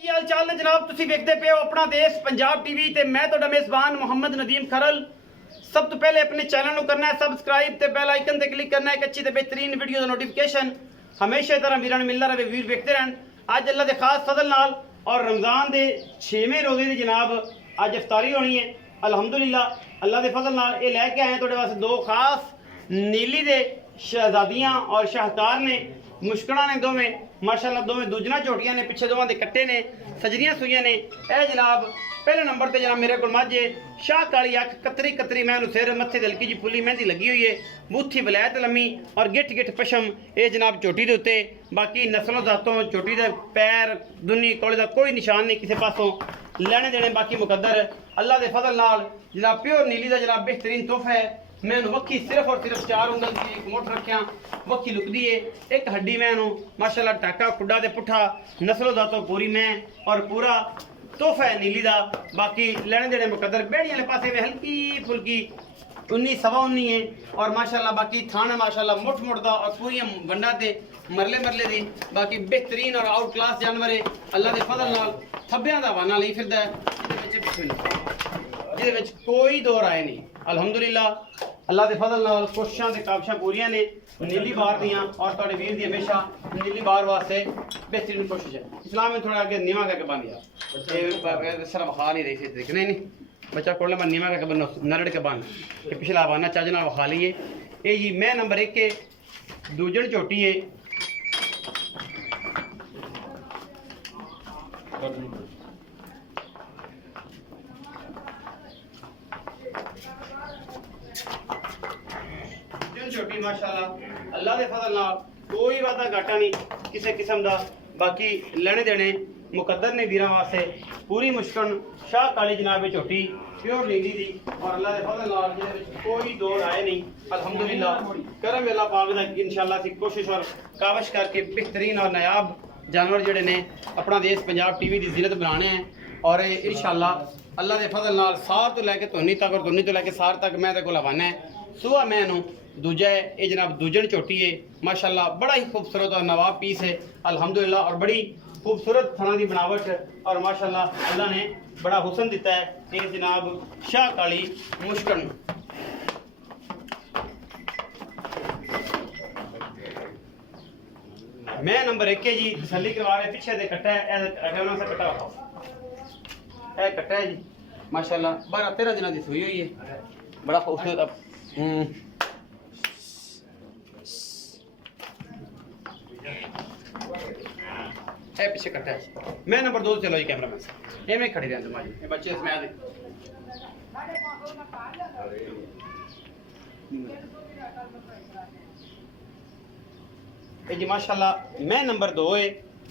ਕੀ ਹਾਲ ਚਾਲ ਨੇ ਜਨਾਬ, ਤੁਸੀਂ ਵੇਖਦੇ ਪਏ ਹੋ ਆਪਣਾ ਦੇਸ਼ ਪੰਜਾਬ ਟੀਵੀ ਤੇ ਮੈਂ ਤੁਹਾਡਾ ਮੇਜ਼ਬਾਨ ਮੁਹੰਮਦ ਨਦੀਮ ਖਰਲ। ਸਭ ਤੋਂ ਪਹਿਲੇ ਆਪਣੇ ਚੈਨਲ ਨੂੰ ਕਰਨਾ ਹੈ ਸਬਸਕ੍ਰਾਈਬ ਤੇ ਬੈਲ ਆਈਕਨ ਤੇ ਕਲਿੱਕ ਕਰਨਾ ਹੈ ਇੱਕ ਅੱਛੀ ਤੇ ਬਿਹਤਰੀਨ ਵੀਡੀਓ ਦਾ ਨੋਟੀਫਿਕੇਸ਼ਨ ਹਮੇਸ਼ਾ ਦੀ ਤਰ੍ਹਾਂ ਵੀਰਾਂ ਨੂੰ ਮਿਲਦਾ ਰਹੇ। ਵੀਰ ਵੇਖਦੇ ਰਹਿਣ। ਅੱਜ ਅੱਲਾ ਦੇ ਖਾਸ ਫਜ਼ਲ ਨਾਲ ਔਰ ਰਮਜ਼ਾਨ ਦੇ 6ਵੇਂ ਰੋਜ਼ੇ ਦੀ ਜਨਾਬ ਅੱਜ ਇਫਤਾਰੀ ਹੋਣੀ ਹੈ। ਅਲਹਮਦੁਲਿल्लाह ਅੱਲਾ ਦੇ ਫਜ਼ਲ ਨਾਲ ਇਹ ਲੈ ਕੇ ਆਏ ਤੁਹਾਡੇ ਵਾਸਤੇ ਦੋ ਖਾਸ नीली दे शहजादियां और शाहकार ने मुश्कड़ा ने दोवें माशाअल्लाह दोवें दूजना झोटियां ने पिछे दोवां दे कट्टे ने सजरियां सुइयां ने। ए जनाब पहले नंबर ते जनाब मेरे कोल माझे शाह काली अख कतरी कतरी मैनू सिर मत्थे ते हल्की जी फुली मेहंदी लगी हुई है, बूथी वलैत लम्मी और गिट गिट पशम ये जनाब झोटी दे उत्ते। बाकी नस्लों जातों झोटी दे पैर दुनी कोले दा कोई निशान नहीं किसी पासों लेने देने। बाकी मुकद्दर अल्लाह दे फजल नाल जनाब प्योर नीली दा जनाब बेहतरीन तोहफा है। मैं वक्की सिर्फ और सिर्फ 4 उंगल की एक मुठ रखिया वक्की लुकदी है एक हड्डी मैं माशाल्लाह टाका खुड्डा दे पुठा नस्लो जातो पूरी मैं और पूरा तोहफा है नीली दा। बाकी लेने देने मुकद्दर बेड़ी वाले पासे में हल्की फुल्की 19 सवा 19 है और माशाल्लाह बाकी थाना माशाल्लाह मुठ मुठ दा और पूरी वंडा ते मरले मरले दी। बाकी बेहतरीन और आउट क्लास जानवर है अल्लाह दे फजल नाल थब्बियां दा वाना लई फिरदा है जिहदे विच कोई दो राय नहीं। अल्हम्दुलिल्लाह अल्लाह दे फजल नाल कोशिशां ते काबशां पूरियां ने नीली बार दियां और तुहाडे वीर दी हमेशा नीली बार वास्ते बेहतरीन कोशिश है। इस्लाम में थोड़ा आगे नीवा करके बांध दिया सिर्फ खा नहीं रही थी देखने नहीं बच्चा कोल मैं नीवा करके बनो नरड़ के बांध ये पिछला बाना चज नाल खा लीए। ये जी मैं नंबर 1 के दूजन झोटी है छोटी माशाल्लाह अल्लाह दे फजल नाल कोई वादा घाटा नहीं किसी किस्म दा। बाकी लेने देने मुकद्दर ने वीरां वास्ते पूरी मुश्किल शाह काली जनाब झोटी प्योर नीली दी और अल्लाह दे फजल नाल जिहदे विच कोई दो राय नहीं। अल्हम्दुलिल्लाह करम अल्लाह पाक दा इंशाअल्लाह सी कोशिश और काविश करके बेहतरीन और नायाब जानवर जिहड़े ने अपना देश पंजाब टीवी दी जिन्नत बनाने हैं और इंशाअल्लाह अल्लाह दे फजल नाल सार तो लैके धोनी तक और धोनी तो लैके सार तक मैं ते कोल हवाना है। सुबह मैं दूजा है ये जनाब दूजन चोटी है माशाल्लाह बड़ा ही खूबसूरत और नवाब पीस है अल्हम्दुलिल्लाह और बड़ी खूबसूरत थना की बनावट और माशाल्लाह अल्लाह ने बड़ा हुसन दिता है। ये जनाब शाह काली मुश्किल मैं नंबर 1 है जी तसल्ली करवा रहे पीछे दे कट्टा है से कट्टा है कट्टा है जी माशाल्लाह 12-13 दिनों की सुई हुई है बड़ा खूबसूरत। पीछे कट्टा है मैं नंबर 2 चलो जी कैमरा मैन से ये मैं खड़ी रहती हूँ ये बच्चे इसमें आ जी माशाल्लाह मैं नंबर 2 है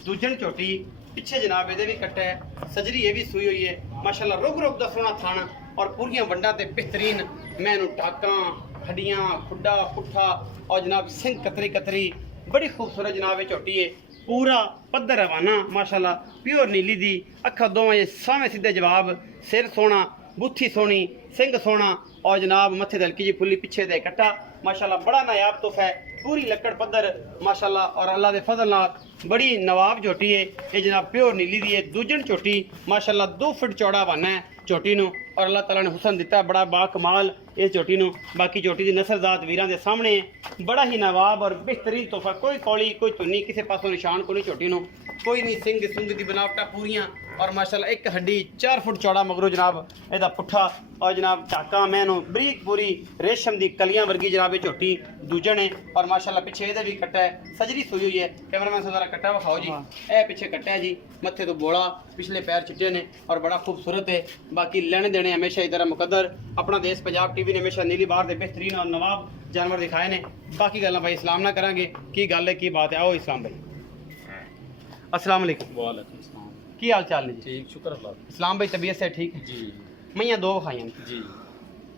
दूजन चोटी पीछे जनाब ये भी कट्टा है सजरी ये भी सुई हुई है माशाल्लाह रुक रुक दा सोना थाना और पूरियां वंडा ते बेहतरीन मैं टाका हड्डियां खुड्डा पुट्ठा और जनाब सिंह कतरी कतरी बड़ी खूबसूरत जनाब ये झोटी है पूरा पद्धर रवाना माशाल्लाह प्योर नीली दी अखा दोवें सावें सीधे जवाब सिर सोना बूथी सोनी सिंह सोना और जनाब मत्थे हल्की जी फुली पिछे दे कट्टा माशाल्लाह बड़ा नायाब तोहफा है पूरी लकड़ पद्धर माशाल्लाह और अल्लाह दे फजल नाल बड़ी नवाब झोटी है ये जनाब प्योर नीली दी है दूजन झोटी माशाल्लाह 2 फुट चौड़ा वाना है झोटी नूं और अल्लाह ताला ने हुसन दिता बड़ा बाकमाल इस झोटी नूं। बाकी झोटी की नसलजात वीरां दे सामने है बड़ा ही नवाब और बेहतरीन तोहफा कोई कौली कोई धुनी किसी पासों निशान को नहीं झोटी नूं कोई नहीं सिंग सुंग की बनावटा पूरियां और माशाल्लाह एक हड्डी 4 फुट चौड़ा मगरों जनाब एदा पुट्ठा और जनाब टाका मैनू बरीक पूरी रेशम की कलियां वर्गी जनाब ये झोटी दूजन है और माशाल्लाह पिछे ये भी कट्टा है सजरी सुई हुई है कैमरामैन से जरा कट्टा विखाओ जी ए पिछे कट्टा है जी मत्थे तो बोला पिछले पैर चिट्टे ने और बड़ा खूबसूरत है। बाकी लेने देने हमेशा इधर मुकद्दर अपना देश पंजाब टीवी ने हमेशा नीली बार के बेहतरीन और नवाब जानवर दिखाए ने। बाकी गल्लां भाई इस्लाम ना करांगे की गल है की बात है। आओ इस्लाम भाई अस्सलाम वालेकुम। वालेकुम सलाम की हाल चाल ने ठीक शुक्र अल्लाह इस्लाम भाई तबीयत से ठीक जी मैयां 2 खाइयां जी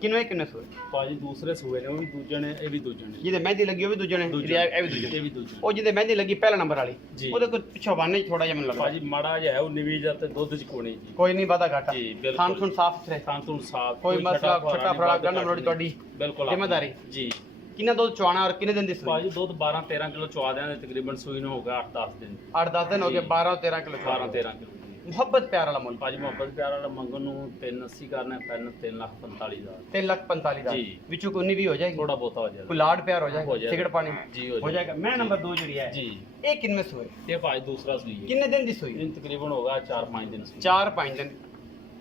किन्ने किन्ने सोए भाजी दूसरे सूए ने वो भी दूजन है ये भी दूजन है जिहदे मेहंदी लगी वो भी दूजन है ये भी दूजन ये भी दूजन ਉਹ ਜਿਹਦੇ ਮਹਿੰਦੀ ਲੱਗੀ ਪਹਿਲਾ ਨੰਬਰ ਵਾਲੀ ਜੀ। ਉਹਦੇ ਕੋਲ ਪਿੱਛੋਂ ਬਾਨੇ ਥੋੜਾ ਜਿਹਾ ਮੈਨੂੰ ਲੱਗਦਾ भाजी माड़ा जिहा है वो निवी जाते दूध च कोनी जी ਕੋਈ ਨਹੀਂ ਵਾਦਾ ਘਾਟਾ ਜੀ, ਬਿਲਕੁਲ। ਖਾਨ ਸੁਣ ਸਾਫ ਸੁਥਰੇ सांतुन साफ ਕੋਈ ਮਸਲਾ ਛੱਟਾ ਫੜਾ ਗੰਢ ਮਰੋੜੀ ਤੁਹਾਡੀ बिल्कुल ਜ਼ਿੰਮੇਦਾਰੀ जी ਕਿੰਨਾ ਦੁੱਧ ਚਵਾਣਾ ਔਰ ਕਿੰਨੇ ਦਿਨ ਦੀ ਸੂਈ भाजी दूध 12-13 किलो चवा दें तकरीबन सूई ने होगा 8-10 दिन 8-10 ਦਿਨ ਹੋ ਗਏ 12-13 ਕਿਲੋ 12-13 किलो जी ਮੁਹੱਬਤ ਪਿਆਰ ਵਾਲਾ ਮੁੱਲ ਭਾਜੀ ਮੁਹੱਬਤ ਪਿਆਰ ਵਾਲਾ ਮੰਗਣ ਨੂੰ 380 ਕਰਨਾ ਫਾਈਨਲ 3,45,000 3,45,000 ਜੀ। ਵਿੱਚੋਂ ਕੋਈ ਵੀ ਹੋ ਜਾਏਗੀ, ਥੋੜਾ ਬਹੁਤਾ ਹੋ ਕੋਈ ਜਾਏਗਾ ਲਾਡ ਪਿਆਰ ਹੋ ਹੋ ਜਾਏਗਾ, ਜਾਏਗਾ। ਸਿਗੜ ਪਾਣੀ ਜੀ ਹੋ ਜਾਏਗਾ। ਮੈਂ ਨੰਬਰ 2 ਜਿਹੜੀ ਹੈ ਜੀ। ਇਹ ਕਿੰਨੇ ਸੂਏ, ਇਹ ਭਾਜੀ ਦੂਸਰਾ ਸੂਈ ਹੈ ਕਿੰਨੇ ਦਿਨ ਦੀ ਸੂਈ? ਇਹ ਤਕਰੀਬਨ ਹੋਗਾ 4-5 ਦਿਨ ਸੂਈ 4-5 ਦਿਨ।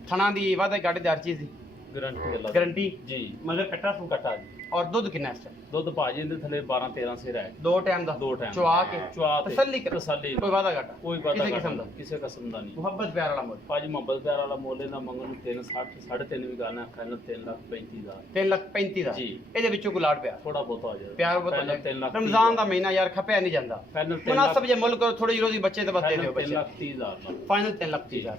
ਥਣਾ ਦੀ ਵਾਧਾ ਕੱਢ ਦੇ ਹਰ ਚੀਜ਼ ਦੀ ਗਾਰੰਟੀ ਅੱਲਾ ਗਾਰੰਟੀ, ਜੀ। ਮਗਰ ਕੱਟਾ ਸੂ ਕਟਾ ਜੀ। ਔਰ ਦੁੱਧ ਕਿੰਨਾ ਇਸ ਟਾਈਮ? ਦੁੱਧ ਭਾਜੀ ਦੇ ਥੱਲੇ 12-13 ਸਿਰ ਹੈ। 2 ਟਾਈਮ ਦਾ, 2 ਟਾਈਮ ਚੁਆ ਕੇ ਚੁਆ ਤੇ ਤਸੱਲੀ ਕਰ, ਤਸੱਲੀ ਕੋਈ ਵਾਧਾ ਘਾਟਾ ਕੋਈ ਪਤਾ ਕਿਸੇ ਕਿਸਮ ਦਾ, ਕਿਸੇ ਕਿਸਮ ਦਾ ਨਹੀਂ। ਮੁਹੱਬਤ ਪਿਆਰ ਵਾਲਾ ਮੁੱਲ ਭਾਜੀ ਮੁਹੱਬਤ ਪਿਆਰ ਵਾਲਾ ਮੁੱਲ ਇਹਦਾ ਮੰਗਣ ਨੂੰ 360 3.5 ਵੀ ਕਰਨਾ ਫਾਈਨਲ 3,35,000 3,35,000 ਜੀ। ਇਹਦੇ ਵਿੱਚੋਂ ਕੋਈ ਲਾਡ ਪਿਆਰ ਥੋੜਾ ਬਹੁਤਾ ਹੋ ਜਾਏਗਾ ਪਿਆਰ ਬਹੁਤ ਹੋ ਪਹਿਲਾਂ ਜਾਏਗਾ। 3,30,000 ਰਮਜ਼ਾਨ ਦਾ ਮਹੀਨਾ ਯਾਰ ਖਪਿਆ ਨਹੀਂ ਜਾਂਦਾ, ਫਾਈਨਲ ਮੁਨਾਸਬ ਜੇ ਮੁੱਲ ਕਰੋ, ਥੋੜੀ ਜਿਹੀ ਰੋਜ਼ੀ ਬੱਚੇ ਤੇ ਬਸ ਦੇ ਦਿਓ ਬੱਚੇ। 3,30,000 ਫਾਈਨਲ 3,30,000।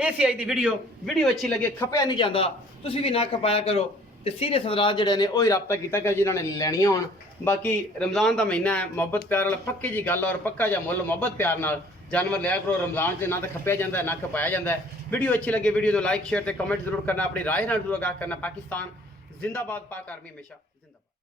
ਇਹ ਸੀ ਅੱਜ ਦੀ ਵੀਡੀਓ ਅੱਛੀ ਲੱਗੇ, ਖਪਿਆ ਨਹੀਂ ਜਾਂਦਾ, ਤੁਸੀਂ ਵੀ ਨਾ ਖਪਾਇਆ ਕਰੋ ਤੇ ਸੀਰੀਅਸ ਹਜ਼ਰਾਤ ਜਿਹੜੇ ਨੇ ਉਹ ਹੀ ਰਾਬਤਾ ਕੀਤਾ ਕਰ ਜਿਨ੍ਹਾਂ ਨੇ ਲੈਣੀਆਂ ਹੋਣ। ਬਾਕੀ ਰਮਜ਼ਾਨ ਦਾ ਮਹੀਨਾ ਹੈ, ਮੁਹੱਬਤ ਪਿਆਰ ਵਾਲਾ ਪੱਕੀ ਜੀ ਗੱਲ ਔਰ ਪੱਕਾ ਜਿਹਾ ਮੁੱਲ ਮੁਹੱਬਤ ਪਿਆਰ ਨਾਲ ਜਾਨਵਰ ਲਿਆ ਕਰੋ। ਰਮਜ਼ਾਨ 'ਚ ਨਾ ਤਾਂ ਖਪਿਆ ਜਾਂਦਾ ਹੈ, ਨਾ ਖਪਾਇਆ ਜਾਂਦਾ ਹੈ। ਵੀਡੀਓ ਅੱਛੀ ਲੱਗੇ ਵੀਡੀਓ ਨੂੰ ਲਾਈਕ ਸ਼ੇਅਰ ਤੇ ਕਮੈਂਟ ਜ਼ਰੂਰ ਕਰਨਾ, ਆਪਣੀ ਰਾਏ ਨਾਲ ਜ਼ਰੂਰ ਆਗਾਹ ਕਰਨਾ। ਪਾਕਿਸਤਾਨ ਜ਼ਿੰਦਾਬਾਦ, ਪਾਕ ਆਰਮੀ ਹਮੇਸ਼ਾ।